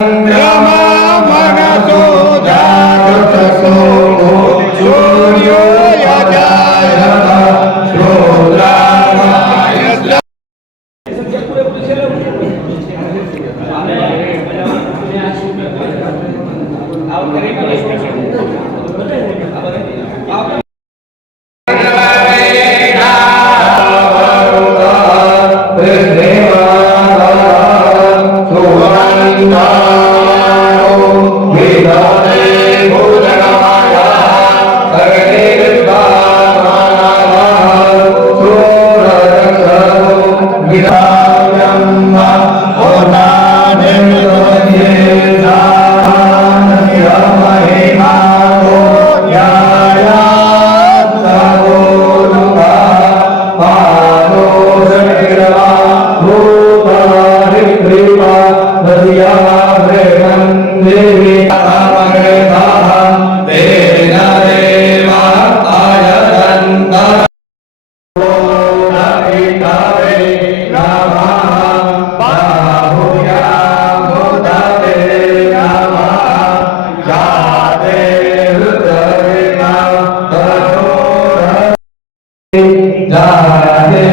સંધ્યામાં મનસો જાગૃત સોળો જગતગુરુ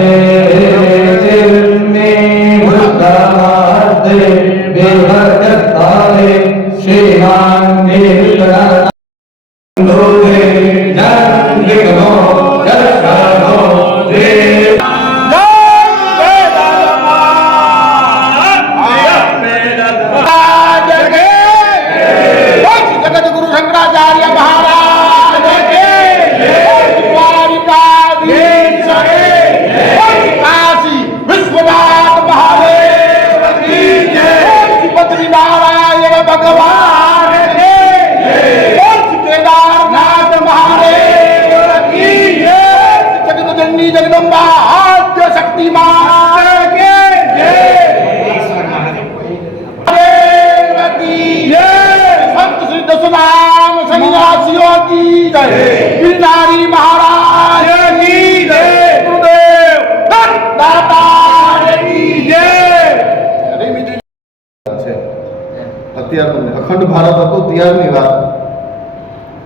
અત્યારનું અખંડ ભારત હતું ત્યારની વાત.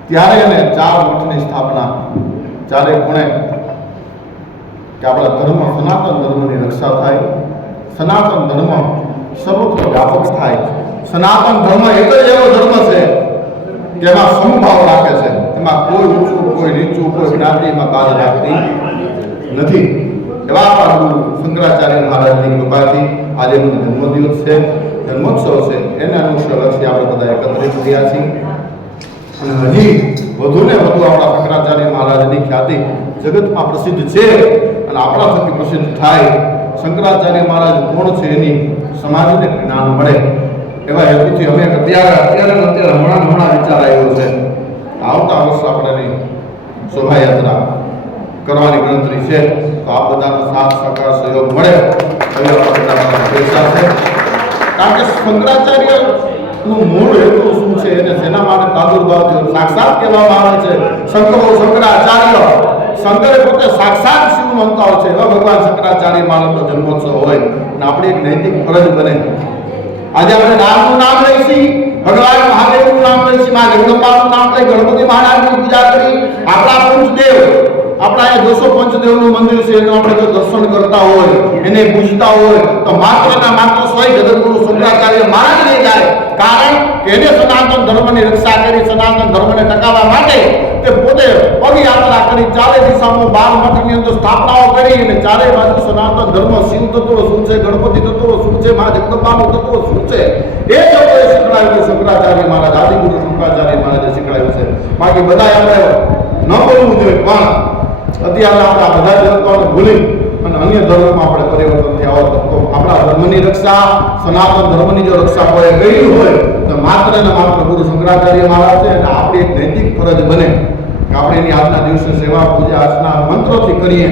ત્યારે એને ચાર મઠની સ્થાપના ચારે ગુણે કે આપણા ધર્મ, સનાતન ધર્મની રક્ષા થાય. સનાતન ધર્મ સર્વત્ર વ્યાપક થાય. સનાતન ધર્મ એક જ એવો ધર્મ છે કે એમાં સમભાવ રાખે છે. એમાં કોઈ ઊંચું, કોઈ નીચું, કોઈ જ્ઞાતિ એમાં બાદ રાખતી નથી. એવા આપણા ગુરુ શંકરાચાર્ય મહારાજની કૃપાથી આજે એમનો જન્મદિવસ છે. જન્મોત્સવ છે. એને અનુસરક્ષી આપણે બધા એકત્રિત થયા છીએ. અને હજી વધુને વધુ આપણા શંકરાચાર્ય મહારાજની ખ્યાતિ જગતમાં પ્રસિદ્ધ છે અને આપણા થકી પ્રસિદ્ધ થાય. શંકરાચાર્ય મહારાજ કોણ છે એની સમાજને જ્ઞાન મળે. એવા હેતુથી અમે અત્યારે અત્યારે અત્યારે હમણાં હમણાં વિચાર આવ્યો છે. આવતા વર્ષે આપણે એની શોભાયાત્રા કરવાની ગણતરી છે. તો આ બધાનો સાથ, સહકાર, સહયોગ મળે. એવી આપણા બધાના છે. કારણ કે શંકરાચાર્યનું મૂળ હેતુ શું છે અને જેના માટે પ્રાદુર્ભાવ થયો સાક્ષાત કહેવામાં આવે છે, શંકરો શંકરાચાર્ય. શંકરે પોતે સાક્ષાત શિવ અવતાર છે. એવા ભગવાન શંકરાચાર્ય માનવનો જન્મોત્સવ હોય. અને આપણી એક નૈતિક ફરજ બને. આજે આપણે રામનું નામ લઈશી, ભગવાન મહાદેવનું નામ લઈશી, મા જગદંબાનું નામ લઈ ગણપતિ મહારાજની પૂજા કરી. આપણા પંચદેવ આપણા અહીંયા દોસો પંચદેવનું મંદિર છે, એનું આપણે જો દર્શન કરતા હોય, એને પૂજતા હોય, તો માત્ર ને માત્ર સ્વય જગતગુરુ શંકરાચાર્ય મહારાજ નહીં જાય. કારણ કે એને સનાતન ધર્મની રક્ષા કરી, સનાતન ધર્મને ટકાવવા માટે તે પોતે પગયાત્રા કરી, ચારે દિશામાં બાર મઠની અંદર સ્થાપનાઓ કરી અને ચારે બાજુ સનાતન ધર્મ, શિવ તત્વ શું છે, ગણપતિ તત્વ શું છે, મા જગદંબાનું તત્વ શું છે, એ લોકોએ શીખડાવ્યું શંકરાચાર્ય મહારાજ, આદિગુરુ શંકરાચાર્ય મહારાજે શીખવાડ્યું છે. બાકી બધા આપણે ન બોલવું જોઈએ, પણ અત્યારે આપણે બધા જનતાઓને ભૂલી અને અન્ય ધર્મમાં આપણે પરિવર્તન થયા હોત તો આપણા ધર્મની રક્ષા, સનાતન ધર્મની જો રક્ષા કોઈ કરી હોય, તો માત્ર ને માત્ર ગુરુ શંકરાચાર્ય મહારાજ છે અને આપણી એક નૈતિક ફરજ બને કે આપણે એની આજના દિવસે સેવા, પૂજા, અર્ચના મંત્રોથી કરીએ.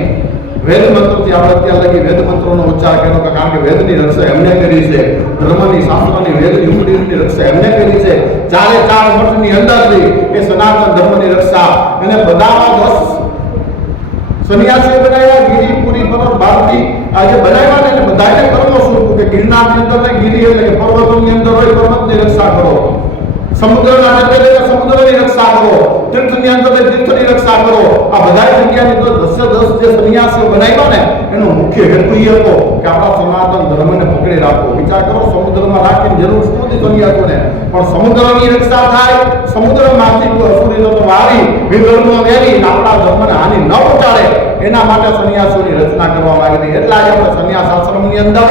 વેદ મંત્રોથી આપણે અત્યાર લગી વેદ મંત્રોનો ઉચ્ચાર કર્યો કે કારણ કે વેદની રક્ષા એમને કરી છે, ધર્મની, શાસ્ત્રની, વેદની ઉપદેશની રક્ષા એમને કરી છે. ચારે ચાર વર્ષની અંદરથી એ સનાતન ધર્મની રક્ષા. એને બધામાં દસ સંન્યાસીઓ બનાવ્યા ગિરિપુરી પર્વત ભારતી આજે બનાવ્યા ને બધાને કરવો સ્વરૂપ કે ગિરનારની અંદર ને ગિરી એટલે કે પર્વતોની અંદર હોય પર્વતની રક્ષા કરો. સમુદ્રના અંદર સમુદ્રની રક્ષા કરો. તીર્થની અંદર તીર્થની રક્ષા કરો. આ બધા જગ્યાની અંદર જે સંન્યાસીઓ બનાવ્યા ને, એનો મુખ્ય હેતુ એ હતો કે આપણા સનાતન ધર્મને પકડી રાખવો. વિચાર કરો, સમુદ્રમાં રાખીને જરૂર શું હતી સંન્યાસીઓને? પણ સમુદ્રની રક્ષા થાય, સમુદ્રમાંથી તો વાવી વિધર્મમાં વેરી આપણા ધર્મને હાનિ ન પહોંચાડે. એના માટે સંન્યાસીઓની રચના કરવામાં આવી હતી. એટલા જ આપણે સંન્યાસ આશ્રમની અંદર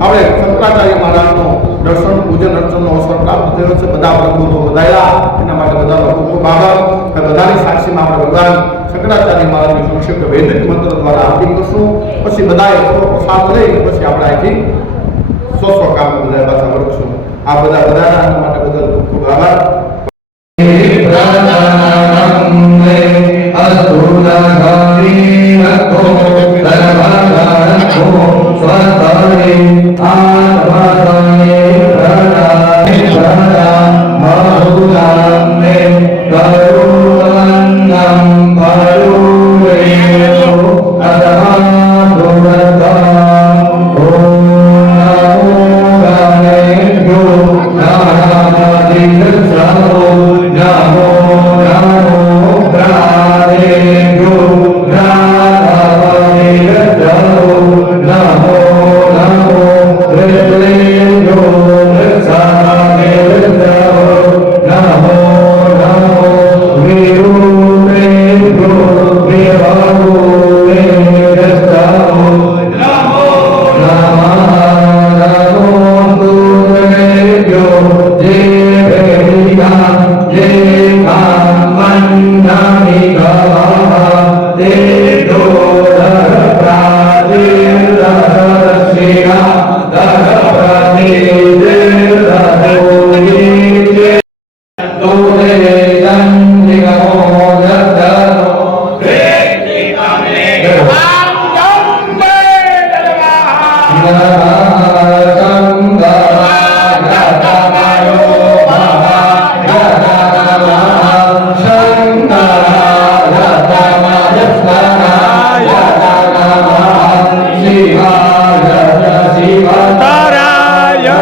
આપણે શંકરાચાર્ય મહારાજનો દર્શન, પૂજન, અર્ચનનો અવસર પ્રાપ્ત થયો છે. બધા પ્રભુઓ વધાર્યા એના માટે બધા ખૂબ ખૂબ આભાર બધાની સાક્ષીમાં આપણે ભગવાન શંકરાચાર્ય મહારાજની સંક્ષિપ્ત વૈદિક મંત્ર દ્વારા આરતી કરશું પછી બધાએ થોડો પ્રસાદ લઈ, પછી આપણે અહીંથી સો સો કામ બધા પાછા વળગશું. આ બધા બધાના Devika, Devika.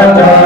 Radha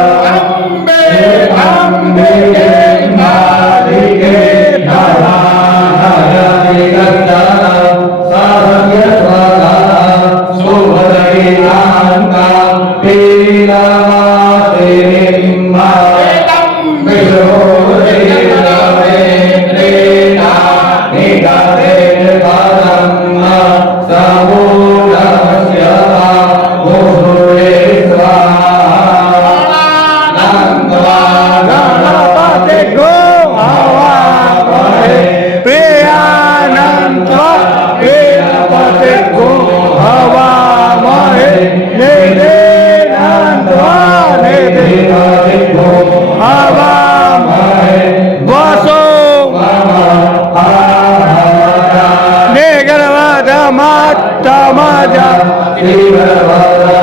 राजा देवराजा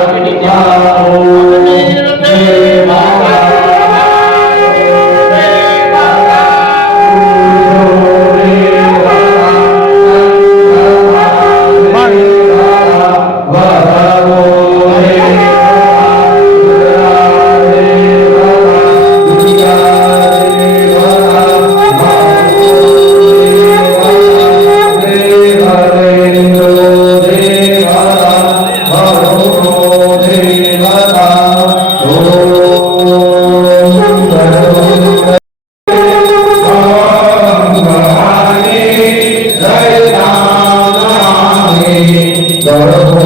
Oh.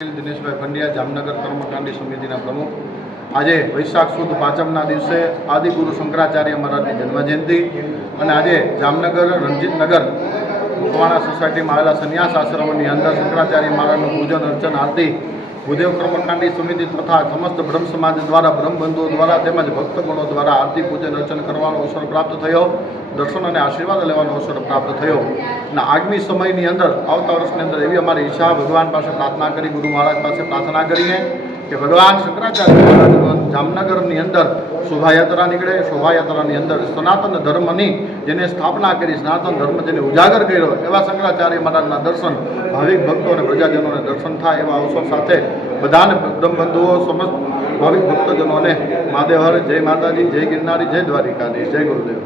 દિનેશભાઈ પંડ્યા, જામનગર કર્મકાંડી સમિતિના પ્રમુખ. આજે વૈશાખ સુદ પાંચમના દિવસે આદિગુરુ શંકરાચાર્ય મહારાજની જન્મજયંતિ અને આજે જામનગર રણજીતનગર મકવાણા સોસાયટીમાં આવેલા સંન્યાસ આશ્રમની અંદર શંકરાચાર્ય મહારાજનું પૂજન અર્ચન આરતી ભૂદેવ કર્મકાંડી સમિતિ તથા સમસ્ત બ્રહ્મ સમાજ દ્વારા બ્રહ્મબંધુઓ દ્વારા તેમજ ભક્તગણો દ્વારા આરતી, પૂજન, અર્ચન કરવાનો અવસર પ્રાપ્ત થયો. દર્શન અને આશીર્વાદ લેવાનો અવસર પ્રાપ્ત થયો. અને આગામી સમયની અંદર, આવતા વર્ષની અંદર એવી અમારી ઈચ્છા, ભગવાન પાસે પ્રાર્થના કરી, ગુરુ મહારાજ પાસે પ્રાર્થના કરીને કે ભગવાન શંકરાચાર્ય જામનગરની અંદર શોભાયાત્રા નીકળે, શોભાયાત્રાની અંદર સનાતન ધર્મની જેને સ્થાપના કરી, સનાતન ધર્મ જેને ઉજાગર કર્યો, એવા શંકરાચાર્ય મહારાજના દર્શન, ભાવિક ભક્તો અને પ્રજાજનોને દર્શન થાય એવા અવસર સાથે બધાને બંધુઓ સમસ્ત ભાવિક ભક્તજનોને, મહાદેવ જય માતાજી, જય ગિરનારી, જય દ્વારિકાધીશ, જય ગુરુદેવ.